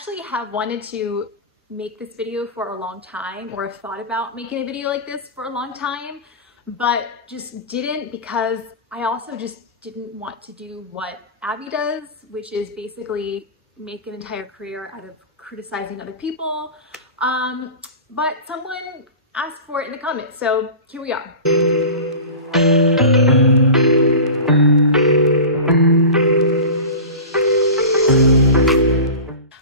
actually have wanted to make this video for a long time, or have thought about making a video like this for a long time, but just didn't, because I also just didn't want to do what Abbey does, which is basically make an entire career out of criticizing other people. But someone asked for it in the comments, so here we are.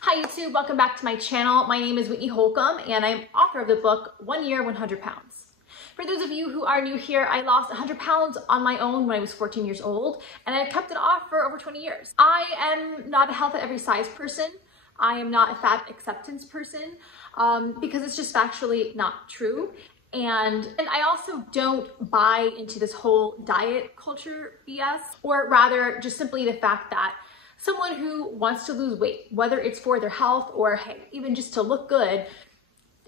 Hi YouTube, welcome back to my channel. My name is Whitney Holcomb and I'm author of the book 1 Year, 100 Pounds. For those of you who are new here, I lost 100 pounds on my own when I was 14 years old, and I've kept it off for over 20 years. I am not a health at every size person. I am not a fat acceptance person, because it's just factually not true. And I also don't buy into this whole diet culture BS, or rather just simply the fact that someone who wants to lose weight, whether it's for their health or hey, even just to look good,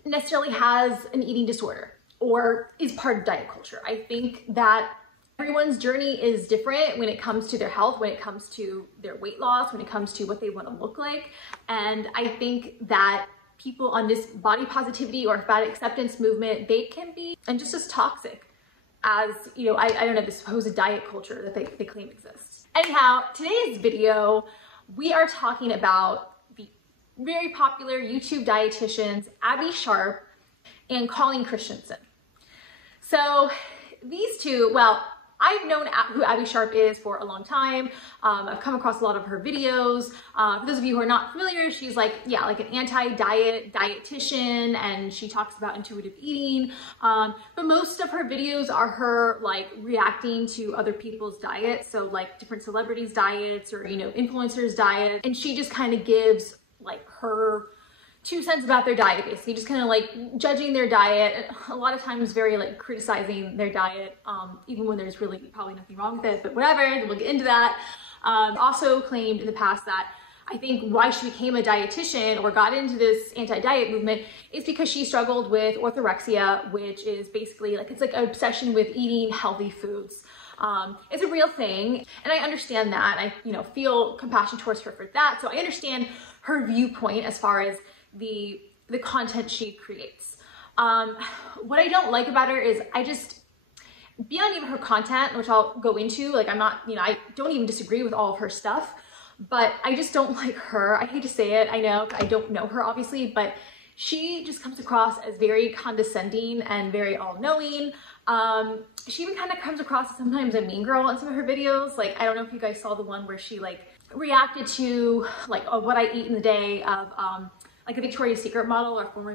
necessarily has an eating disorder or is part of diet culture. I think that everyone's journey is different when it comes to their health, when it comes to their weight loss, when it comes to what they want to look like. And I think that people on this body positivity or fat acceptance movement, they can be and just as toxic as, you know, I don't know, this supposed diet culture that they claim exists. Anyhow, today's video, we are talking about the very popular YouTube dietitians, Abbey Sharpe and Colleen Christensen. So these two, well, I've known who Abbey Sharpe is for a long time. I've come across a lot of her videos. For those of you who are not familiar, she's like, yeah, like an anti-diet dietitian, and she talks about intuitive eating. But most of her videos are her like reacting to other people's diets. So like different celebrities' diets or, you know, influencers' diets. And she just kind of gives like her 2 cents about their diet, basically just kind of like judging their diet, a lot of times very like criticizing their diet, even when there's really probably nothing wrong with it, but whatever, we'll get into that. Also claimed in the past that I think why she became a dietitian or got into this anti-diet movement is because she struggled with orthorexia, which is basically like, it's like an obsession with eating healthy foods. It's a real thing, and I understand that. I, you know, feel compassion towards her for that. So I understand her viewpoint as far as the content she creates. What I don't like about her is I just, beyond even her content, which I'll go into, like I'm not, you know, I don't even disagree with all of her stuff, but I just don't like her. I hate to say it, I know, I don't know her obviously, but she just comes across as very condescending and very all-knowing. She even kind of comes across as sometimes a mean girl in some of her videos. Like, I don't know if you guys saw the one where she like reacted to like what I eat in the day of like a Victoria's Secret model or former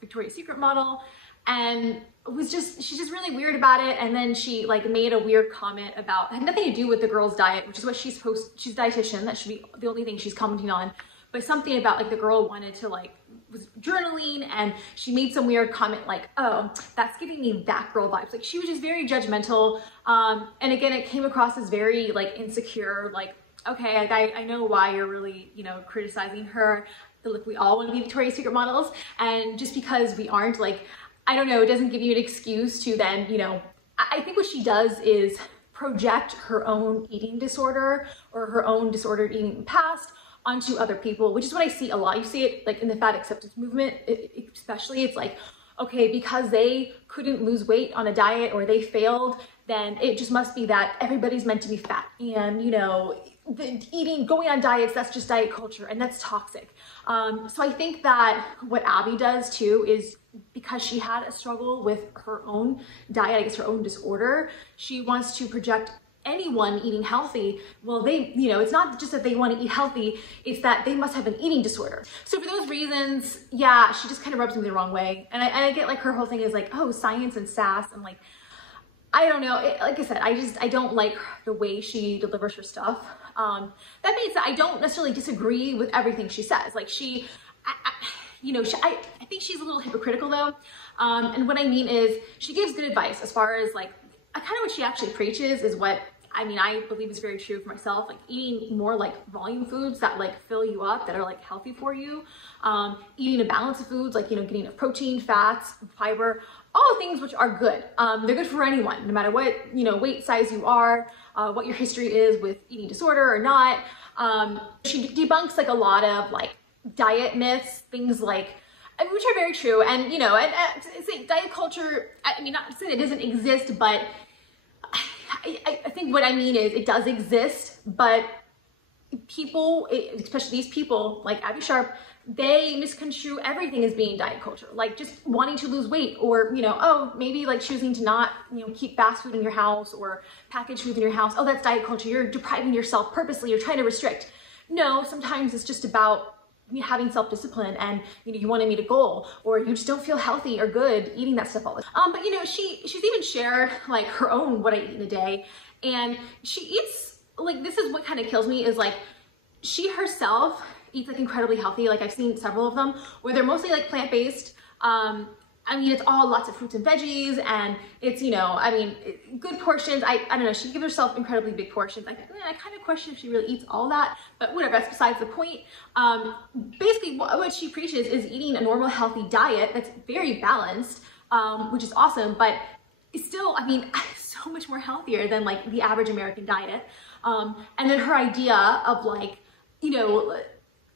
Victoria's Secret model, and it was just, she's just really weird about it. And then she like made a weird comment about, had nothing to do with the girl's diet, which is what she's supposed, she's a dietitian, that should be the only thing she's commenting on, but something about like the girl wanted to like, was journaling, and she made some weird comment like, oh, that's giving me that girl vibes. Like she was just very judgmental. And again, it came across as very like insecure, like, okay, I know why you're really, you know, criticizing her. Look, we all want to be Victoria's Secret models, and just because we aren't, like, I don't know, it doesn't give you an excuse to then, you know, I think what she does is project her own eating disorder or her own disordered eating past onto other people, which is what I see a lot. You see it like in the fat acceptance movement, especially. It's like, okay, because they couldn't lose weight on a diet or they failed, then it just must be that everybody's meant to be fat, and, you know, going on diets, that's just diet culture, and that's toxic. So I think that what Abbey does too is, because she had a struggle with her own diet, I guess her own disorder, she wants to project anyone eating healthy. Well, they, you know, it's not just that they want to eat healthy, it's that they must have an eating disorder. So for those reasons, yeah, she just kind of rubs me the wrong way. And I get like her whole thing is like, oh, science and sass, and like, I don't know, like I said, I don't like the way she delivers her stuff. That means that I don't necessarily disagree with everything she says. Like you know, I think she's a little hypocritical though. And what I mean is she gives good advice as far as like, kind of what she actually preaches is what, I mean, I believe is very true for myself, like eating more like volume foods that like fill you up, that are like healthy for you. Eating a balance of foods, like, you know, getting enough protein, fats, fiber, all the things which are good. They're good for anyone, no matter what, you know, weight size you are, what your history is with eating disorder or not. She debunks like a lot of like diet myths, things like, which are very true. And, you know, and diet culture, I mean, not to say it doesn't exist, but I think what I mean is it does exist, but people, especially these people like Abbey Sharpe, they misconstrue everything as being diet culture, like just wanting to lose weight, or, you know, oh, maybe like choosing to not, you know, keep fast food in your house or packaged food in your house. Oh, that's diet culture. You're depriving yourself purposely. You're trying to restrict. No, sometimes it's just about having self-discipline, and, you know, you want to meet a goal, or you just don't feel healthy or good eating that stuff all the time. But, you know, she's even shared like her own what I eat in a day, and she eats, like, this is what kind of kills me, is like she herself eats like incredibly healthy. Like I've seen several of them where they're mostly like plant-based. I mean, it's all lots of fruits and veggies, and it's, you know, I mean, good portions. I don't know, she gives herself incredibly big portions. I kind of question if she really eats all that, but whatever, that's besides the point. Basically, what she preaches is eating a normal, healthy diet that's very balanced, which is awesome, but it's still, I mean, so much more healthier than like the average American diet. And then her idea of like, you know,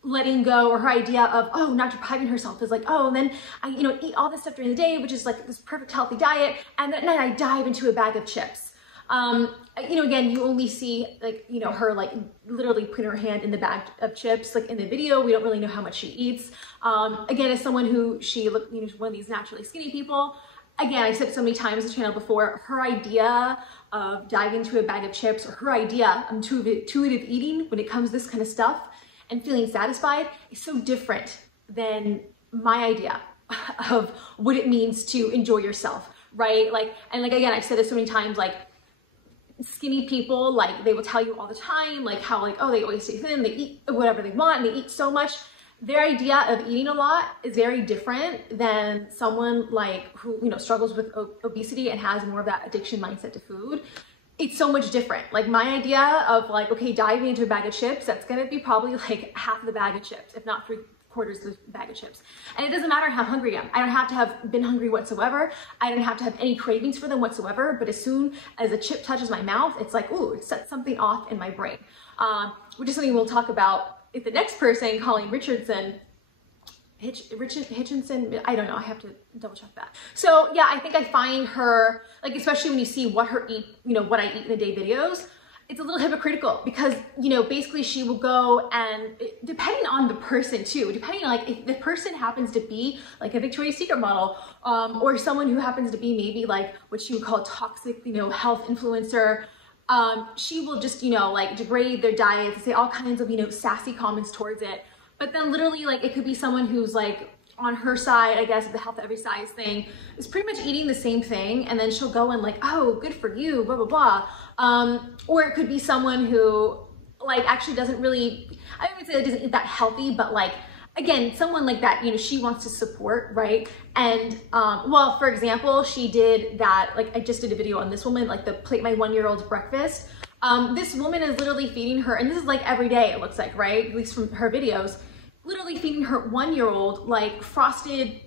letting go, or her idea of, oh, not depriving herself is like, oh, and then I, you know, eat all this stuff during the day, which is like this perfect healthy diet, and then at night I dive into a bag of chips. You know, again, you only see like, you know, her like literally putting her hand in the bag of chips, like in the video. We don't really know how much she eats. Again, as someone who you know, one of these naturally skinny people, again, I've said it so many times on the channel before, her idea of diving into a bag of chips, or her idea of intuitive eating when it comes to this kind of stuff and feeling satisfied, is so different than my idea of what it means to enjoy yourself, right? Like, and like, again, I've said this so many times, like skinny people, like they will tell you all the time, like how like, oh, they always stay thin, they eat whatever they want, and they eat so much. Their idea of eating a lot is very different than someone like who, you know, struggles with obesity and has more of that addiction mindset to food. It's so much different. Like my idea of like, okay, diving into a bag of chips, that's gonna be probably like half of the bag of chips, if not 3/4 of the bag of chips. And it doesn't matter how hungry I am. I don't have to have been hungry whatsoever. I don't have to have any cravings for them whatsoever. But as soon as a chip touches my mouth, it's like, ooh, it sets something off in my brain. Which is something we'll talk about if the next person, Colleen Christensen, Hitchinson, I don't know, I have to double check that. So yeah, I think I find her, like, especially when you see what I eat in a day videos, it's a little hypocritical, because, you know, basically she will go and, depending on the person too, depending on like if the person happens to be like a Victoria's Secret model, or someone who happens to be maybe like what she would call a toxic, you know, health influencer, she will just, you know, like degrade their diet and say all kinds of, you know, sassy comments towards it. But then literally, like, it could be someone who's like on her side, I guess, the health at every size thing, is pretty much eating the same thing, and then she'll go and like, oh, good for you, blah, blah, blah. Or it could be someone who like actually doesn't really, I wouldn't say that doesn't eat that healthy, but like, again, someone like that, you know, she wants to support, right? And, well, for example, she did that, like, I just did a video on this woman, like the plate my 1-year-old's breakfast. This woman is literally feeding her, and this is like every day, it looks like, right? At least from her videos, literally feeding her 1-year-old like frosted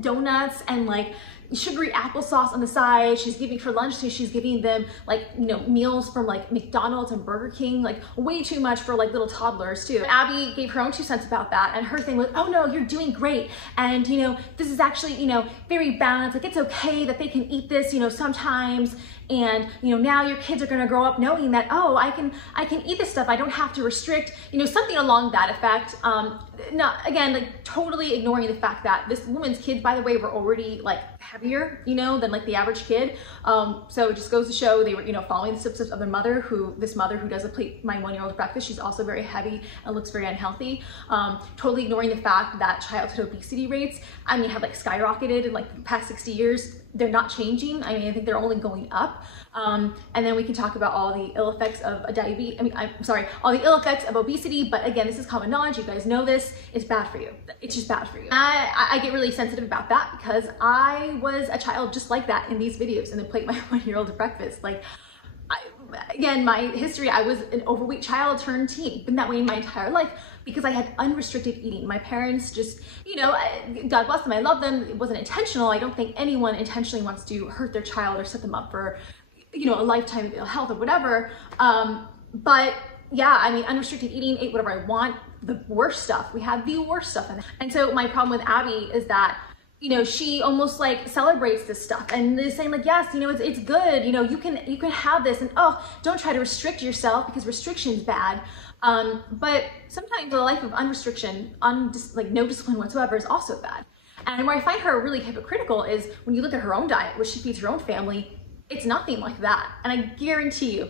donuts and like sugary applesauce on the side. She's giving for lunch, so she's giving them like, you know, meals from like McDonald's and Burger King, like way too much for like little toddlers too. Abbey gave her own 2 cents about that, and her thing was, oh no, you're doing great, and you know, this is actually, you know, very balanced, like it's okay that they can eat this, you know, sometimes, and you know, now your kids are going to grow up knowing that, oh, I can eat this stuff, I don't have to restrict, you know, something along that effect. Not, again, like totally ignoring the fact that this woman's kids, by the way, were already like heavier, you know, than like the average kid. So it just goes to show they were, you know, following the footsteps of their mother, this mother who does my 1-year-old's breakfast. She's also very heavy and looks very unhealthy. Totally ignoring the fact that childhood obesity rates, I mean, have like skyrocketed in like the past 60 years. They're not changing. I mean, I think they're only going up. And then we can talk about all the ill effects of diabetes. I mean, I'm sorry, all the ill effects of obesity. But again, this is common knowledge. You guys know this. It's bad for you. It's just bad for you. I get really sensitive about that because I was a child just like that in these videos, and they plate my 1-year-old breakfast. Like, again, my history, I was an overweight child turned teen. Been that way in my entire life because I had unrestricted eating. My parents just, you know, God bless them, I love them. It wasn't intentional. I don't think anyone intentionally wants to hurt their child or set them up for, you know, a lifetime of ill health or whatever. But yeah, I mean, unrestricted eating, ate whatever I want. the worst stuff. We have the worst stuff in it. And so my problem with Abbey is that, you know, she almost like celebrates this stuff and is saying like, yes, you know, it's good, you know, you can have this, and oh, don't try to restrict yourself because restriction is bad. But sometimes a life of unrestriction, like no discipline whatsoever, is also bad. And where I find her really hypocritical is when you look at her own diet, which she feeds her own family, it's nothing like that. And I guarantee you,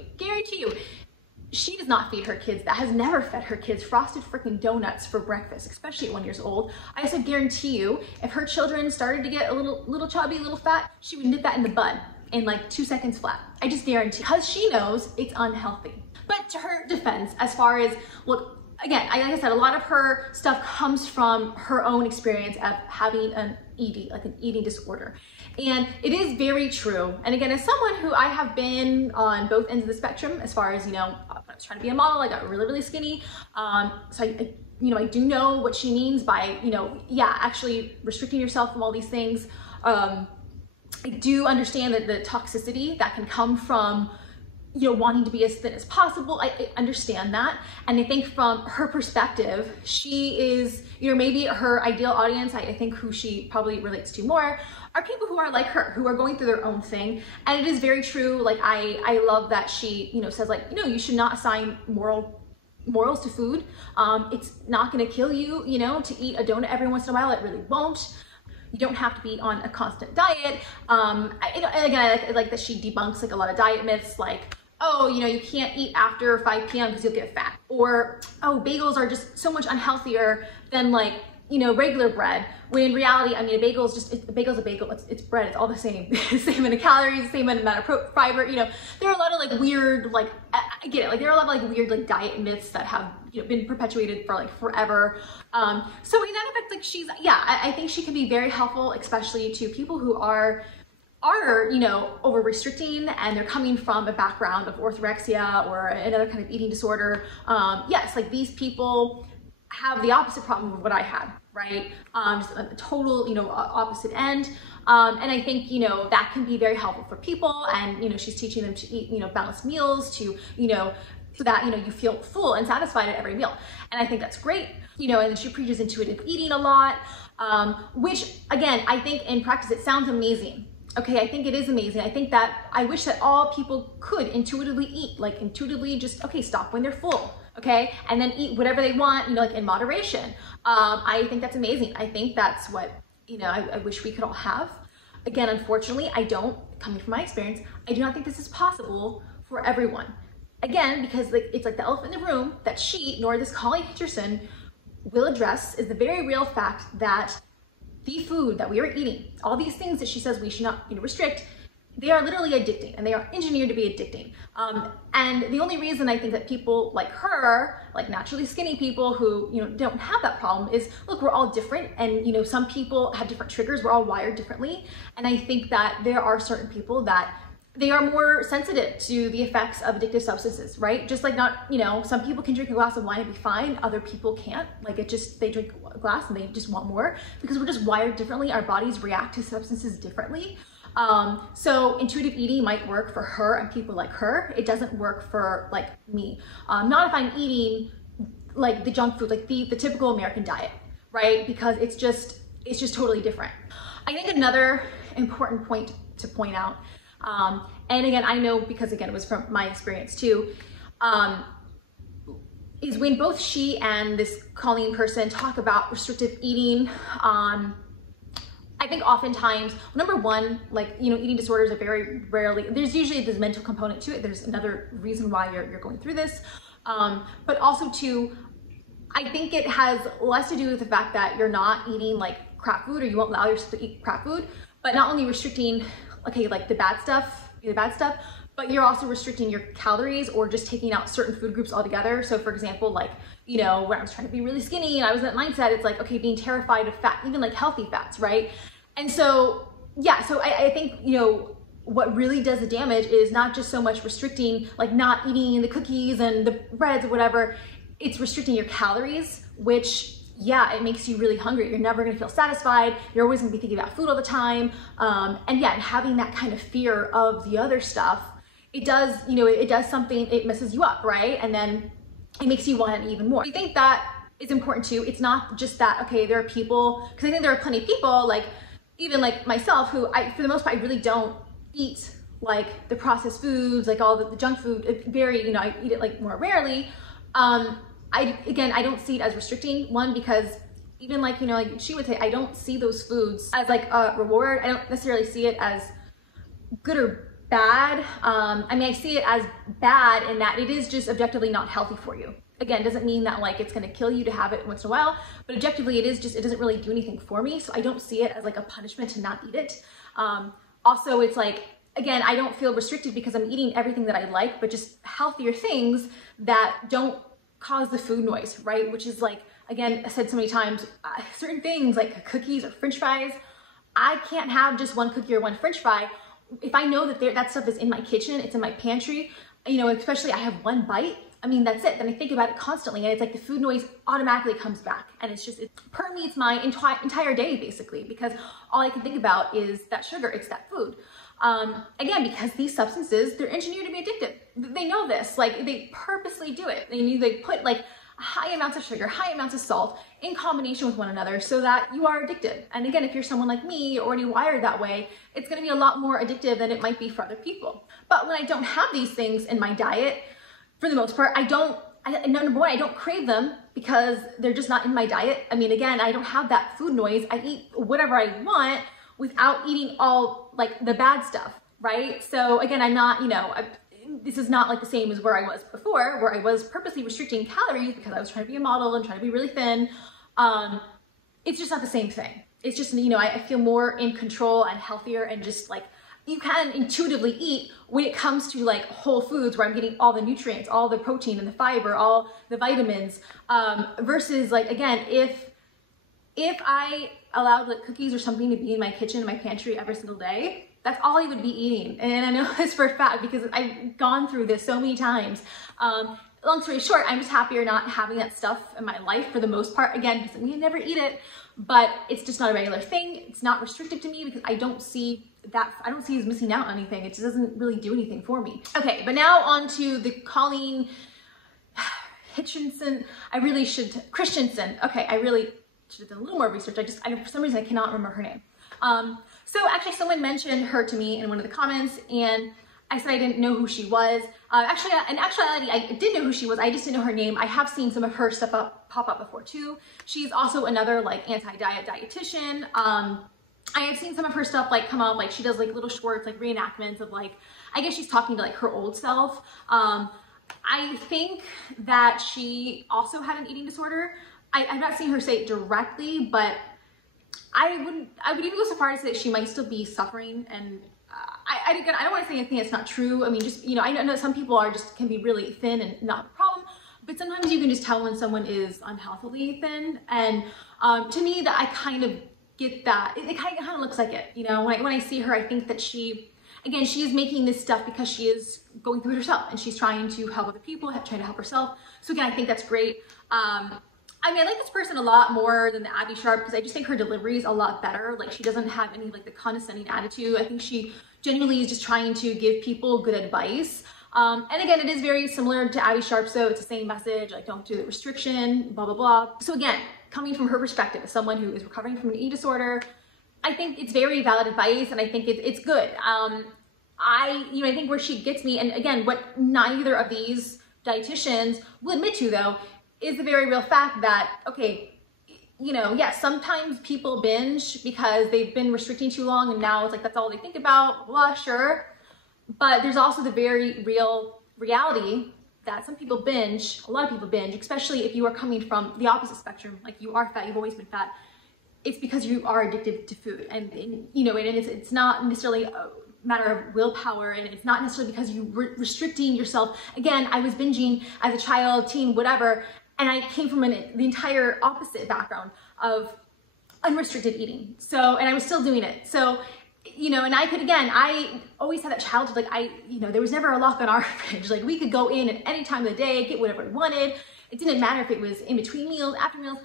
she does not feed her kids. That has never fed her kids frosted freaking donuts for breakfast, especially at 1 year old. I also guarantee you, if her children started to get a little chubby, a little fat, she would nip that in the bud in like 2 seconds flat. I just guarantee, because she knows it's unhealthy. But to her defense, as far as, look, again, like I said, a lot of her stuff comes from her own experience of having an ED, like an eating disorder. And it is very true. And again, as someone who I have been on both ends of the spectrum, as far as, you know, I was trying to be a model, I got really, really skinny. So I do know what she means by, you know, yeah, actually restricting yourself from all these things. I do understand that the toxicity that can come from, you know, wanting to be as thin as possible. I understand that. And I think from her perspective, she is, you know, maybe her ideal audience, I think who she probably relates to more, are people who are like her, who are going through their own thing. And it is very true. Like, I love that she, you know, says like, you know, you should not assign morals to food. It's not gonna kill you, you know, to eat a donut every once in a while. It really won't. You don't have to be on a constant diet. And again, I like that she debunks like a lot of diet myths, like, oh, you know, you can't eat after 5 p.m. because you'll get fat. Or, oh, bagels are just so much unhealthier than like, you know, regular bread. When in reality, I mean, a bagel is just, a bagel's a bagel, it's bread, it's all the same. Same amount of calories, same amount of fiber, you know. There are a lot of like weird, like, I get it, like there are a lot of like weird like diet myths that have, you know, been perpetuated for like forever. So in that effect, like she's, yeah, I think she can be very helpful, especially to people who are, you know, over restricting and they're coming from a background of orthorexia or another kind of eating disorder. Yes, like these people have the opposite problem of what I had, right? Just a total, you know, opposite end. And I think, you know, that can be very helpful for people. And, you know, she's teaching them to eat, you know, balanced meals, to, you know, so that, you know, you feel full and satisfied at every meal. And I think that's great, you know, and she preaches intuitive eating a lot, which again, I think in practice, it sounds amazing. Okay, I think it is amazing. I think that I wish that all people could intuitively eat, like intuitively just, okay, stop when they're full, okay? And then eat whatever they want, you know, like in moderation. I think that's amazing. I think that's what, you know, I wish we could all have. Again, unfortunately, coming from my experience, I do not think this is possible for everyone. Again, because like it's like the elephant in the room that she, nor this Colleen Christensen, will address is the very real fact that the food that we are eating, all these things that she says we should not, you know, restrict, they are literally addicting, and they are engineered to be addicting. And the only reason I think that people like her, like naturally skinny people who, you know, don't have that problem is, look, we're all different, and, you know, some people have different triggers, we're all wired differently. And I think that there are certain people that they are more sensitive to the effects of addictive substances, right? Just like not, you know, some people can drink a glass of wine and be fine, other people can't. Like they drink a glass and they just want more because we're just wired differently. Our bodies react to substances differently. So intuitive eating might work for her and people like her. It doesn't work for like me. Not if I'm eating like the junk food, like the typical American diet, right? Because it's just totally different. I think another important point to point out, and again, I know because again, it was from my experience too, is when both she and this Colleen person talk about restrictive eating, I think oftentimes, number one, like, you know, eating disorders are very rarely, there's usually this mental component to it. There's another reason why you're going through this. But also too, I think it has less to do with the fact that you're not eating like crap food, or you won't allow yourself to eat crap food, but not only restricting, okay, like the bad stuff, but you're also restricting your calories or just taking out certain food groups altogether. So for example, like, you know, when I was trying to be really skinny and I was in that mindset, it's like, okay, being terrified of fat, even like healthy fats, right? And so, yeah, so I think, you know, what really does the damage is not just so much restricting, like not eating the cookies and the breads or whatever, it's restricting your calories, which, yeah, it makes you really hungry. You're never gonna feel satisfied. You're always gonna be thinking about food all the time. And yeah, and having that kind of fear of the other stuff, it does, you know, it does something, it messes you up, right? And then it makes you want it even more. I think that is important too. It's not just that, okay, there are people, because I think there are plenty of people, like even like myself, who for the most part, I really don't eat like the processed foods, like all the junk food. It's very, you know, I eat it like more rarely. Again, I don't see it as restricting. One, because even like, you know, like she would say, I don't see those foods as like a reward. I don't necessarily see it as good or bad. I mean, I see it as bad in that it is just objectively not healthy for you. Again, doesn't mean that like it's gonna kill you to have it once in a while, but objectively it is just, it doesn't really do anything for me. So I don't see it as like a punishment to not eat it. Also, it's like, again, I don't feel restricted because I'm eating everything that I like, but just healthier things that don't cause the food noise, right? Which is like, again, I said so many times, certain things like cookies or French fries, I can't have just one cookie or one French fry. If I know that that stuff is in my kitchen, it's in my pantry, you know, especially I have one bite, I mean, that's it. Then I think about it constantly, and it's like the food noise automatically comes back, and it's just, it permeates my entire day basically, because all I can think about is that sugar, it's that food. Again, because these substances, they're engineered to be addictive. They know this, like they purposely do it. They put like high amounts of sugar, high amounts of salt in combination with one another so that you are addicted. And again, if you're someone like me, already wired that way, it's gonna be a lot more addictive than it might be for other people. But when I don't have these things in my diet, for the most part, number one, I don't crave them because they're just not in my diet. I mean, again, I don't have that food noise. I eat whatever I want without eating all like the bad stuff, right? So again, I'm not, you know, this is not like the same as where I was before, where I was purposely restricting calories because I was trying to be a model and trying to be really thin. It's just not the same thing. It's just, you know, I feel more in control and healthier, and just like, you can intuitively eat when it comes to like whole foods where I'm getting all the nutrients, all the protein and the fiber, all the vitamins, versus like, again, if I allowed like cookies or something to be in my kitchen, in my pantry every single day, that's all I would be eating. And I know this for a fact because I've gone through this so many times. Long story short, I'm just happier not having that stuff in my life for the most part. Again, because we never eat it, but it's just not a regular thing. It's not restrictive to me because I don't see it as missing out on anything. It just doesn't really do anything for me. Okay, but now on to the Colleen Christensen. Christensen. Okay, I really should have done a little more research. For some reason, I cannot remember her name. So actually someone mentioned her to me in one of the comments, and I said I didn't know who she was. Actually, in actuality, I did know who she was. I just didn't know her name. I have seen some of her stuff pop up before too. She's also another like anti-diet dietitian. I had seen some of her stuff like come up, like she does like little shorts, like reenactments of like, I guess she's talking to like her old self. I think that she also had an eating disorder. I've not seen her say it directly, but I would even go so far as to say that she might still be suffering. And I don't want to say anything that's not true. I mean, just, you know, I know some people can be really thin and not a problem, but sometimes you can just tell when someone is unhealthily thin. And to me, that I kind of get that. It kind of looks like it, you know. When I see her, I think that she is making this stuff because she is going through it herself, and she's trying to help other people, trying to help herself. So again, I think that's great. I mean, I like this person a lot more than the Abbey Sharpe because I just think her delivery is a lot better. Like, she doesn't have any like the condescending attitude. I think she genuinely is just trying to give people good advice. And again, it is very similar to Abbey Sharpe, so it's the same message, like don't do the restriction, blah, blah, blah. So again, coming from her perspective as someone who is recovering from an eating disorder, I think it's very valid advice, and I think it's good. I think where she gets me, and again, what neither of these dietitians will admit to though, is the very real fact that, okay, you know, yes, sometimes people binge because they've been restricting too long and now it's like, that's all they think about, blah, sure. But there's also the very real reality that some people binge, a lot of people binge, especially if you are coming from the opposite spectrum, like you are fat, you've always been fat. It's because you are addicted to food, and you know, and it's not necessarily a matter of willpower, and it's not necessarily because you were restricting yourself. Again, I was binging as a child, teen, whatever, and I came from the entire opposite background of unrestricted eating. So, and I was still doing it. So, you know, and I always had that childhood, like there was never a lock on our fridge. Like, we could go in at any time of the day, get whatever we wanted. It didn't matter if it was in between meals, after meals.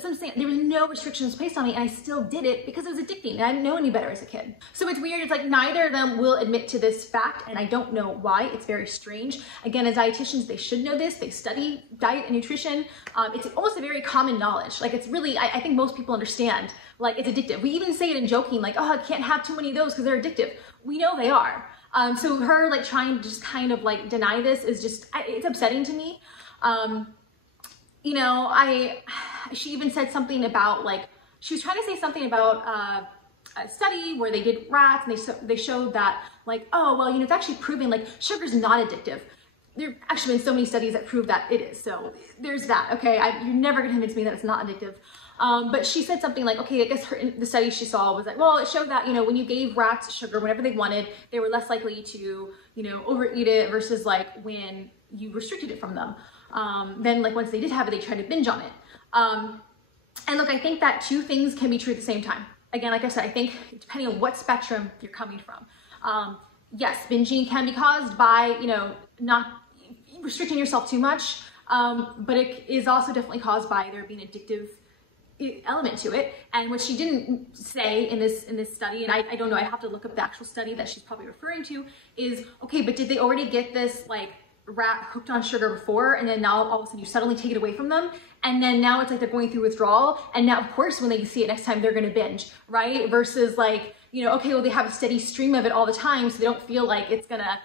That's what I'm saying. There was no restrictions placed on me and I still did it because it was addicting and I didn't know any better as a kid. So it's weird. It's like neither of them will admit to this fact and I don't know why. It's very strange. Again, as dietitians, they should know this. They study diet and nutrition. It's almost a very common knowledge. Like it's really, I think most people understand, like it's addictive. We even say it in joking, like, oh, I can't have too many of those because they're addictive. We know they are. So her like trying to just kind of like deny this is just, it's upsetting to me. You know, she even said something about like, she was trying to say something about a study where they did rats and they showed that like, oh, well, you know, it's actually proven like sugar's not addictive. There have actually been so many studies that prove that it is. So there's that, okay? You're never gonna convince me that it's not addictive. But she said something like, okay, I guess the study she saw was like, well, it showed that, you know, when you gave rats sugar whenever they wanted, they were less likely to, you know, overeat it versus like when you restricted it from them. Then like once they did have it, they tried to binge on it. And look, I think that two things can be true at the same time. Again, like I said, I think depending on what spectrum you're coming from, yes, binging can be caused by, you know, not restricting yourself too much, but it is also definitely caused by there being addictive element to it. And what she didn't say in this study, and I don't know, I have to look up the actual study that she's probably referring to, is okay, but did they already get this like rat hooked on sugar before and then now all of a sudden you suddenly take it away from them and then now it's like they're going through withdrawal and now of course when they see it next time they're going to binge, right? Versus like, you know, okay, well they have a steady stream of it all the time so they don't feel like it's gonna,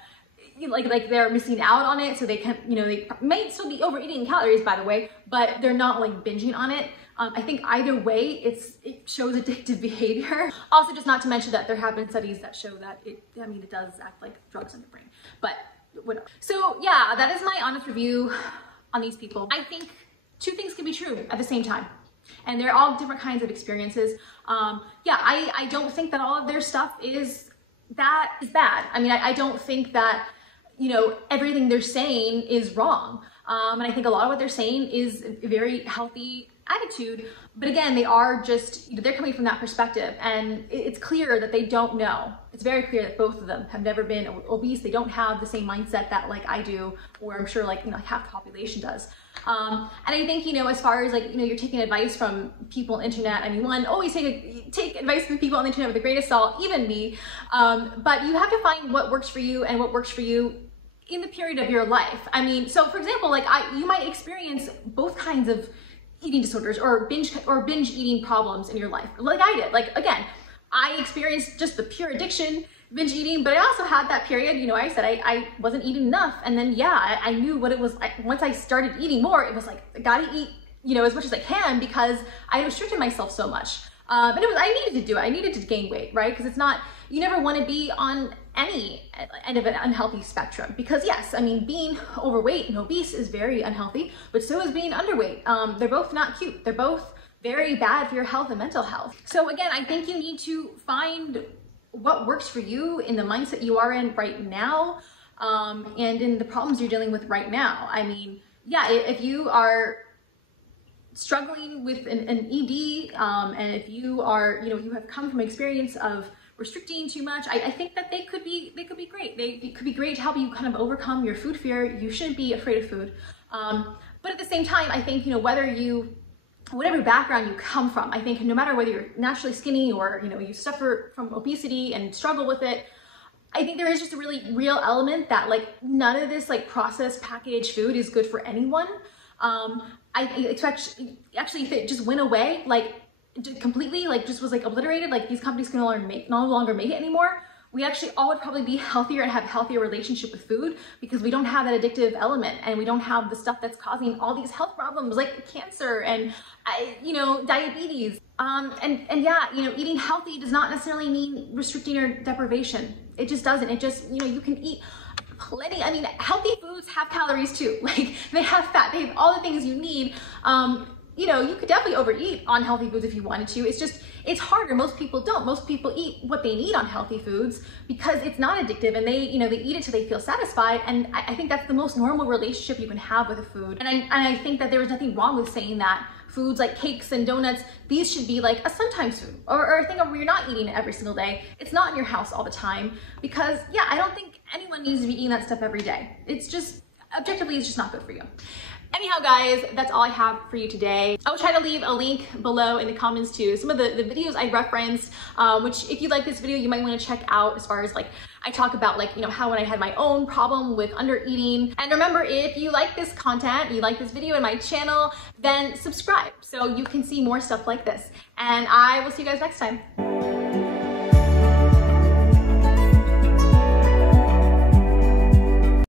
you know, like they're missing out on it, so they can, you know, they may still be overeating calories, by the way, but they're not like binging on it. I think either way, it shows addictive behavior. Also, just not to mention that there have been studies that show that it does act like drugs in the brain, but whatever. So yeah, that is my honest review on these people. I think two things can be true at the same time. And they're all different kinds of experiences. Yeah, I don't think that all of their stuff is bad. I mean, I don't think that, you know, everything they're saying is wrong. And I think a lot of what they're saying is a very healthy attitude. But again, they are just, you know, they're coming from that perspective. And it's clear that they don't know. It's very clear that both of them have never been obese. They don't have the same mindset that like I do, or I'm sure like, you know, half the population does. And I think, you know, as far as like, you know, you're taking advice from people on the internet, I mean, one, always take advice from people on the internet with a grain of salt, even me. But you have to find what works for you and what works for you in the period of your life. I mean, so for example, like you might experience both kinds of eating disorders or binge eating problems in your life, like I did. Like again, I experienced just the pure addiction, binge eating, but I also had that period, you know, I said I wasn't eating enough, and then yeah, I knew what it was like. Once I started eating more, it was like I gotta eat, you know, as much as I can because I restricted myself so much. And I needed to do it. I needed to gain weight, right? Because it's not, you never want to be on any end of an unhealthy spectrum. Because yes, I mean, being overweight and obese is very unhealthy, but so is being underweight. They're both not cute. They're both very bad for your health and mental health. So again, I think you need to find what works for you in the mindset you are in right now, and in the problems you're dealing with right now. I mean, yeah, if you are struggling with an ED, and if you are, you know, you have come from experience of restricting too much, I think that they could be great. They could be great to help you kind of overcome your food fear. You shouldn't be afraid of food. But at the same time, I think, you know, whatever background you come from, I think no matter whether you're naturally skinny or, you know, you suffer from obesity and struggle with it, I think there is just a really real element that like none of this like processed packaged food is good for anyone. It's actually if it just went away, like completely, like just was like obliterated, like these companies can no longer make it anymore, we actually all would probably be healthier and have a healthier relationship with food because we don't have that addictive element and we don't have the stuff that's causing all these health problems like cancer and, you know, diabetes. And yeah, you know, eating healthy does not necessarily mean restricting or deprivation. It just doesn't. It just, you know, you can eat plenty. I mean, healthy foods have calories too. Like they have fat, they have all the things you need. You know, you could definitely overeat on healthy foods if you wanted to. It's just, it's harder. Most people don't. Most people eat what they need on healthy foods because it's not addictive and they, you know, they eat it till they feel satisfied. And I think that's the most normal relationship you can have with a food. And I think that there is nothing wrong with saying that foods like cakes and donuts, these should be like a sometimes food or a thing where you're not eating it every single day. It's not in your house all the time because yeah, I don't think anyone needs to be eating that stuff every day. It's just, objectively, it's just not good for you. Anyhow, guys, that's all I have for you today. I will try to leave a link below in the comments to some of the videos I referenced, which if you like this video, you might want to check out, as far as like, I talk about like, you know, how when I had my own problem with under eating. And remember, if you like this content, you like this video and my channel, then subscribe so you can see more stuff like this. And I will see you guys next time.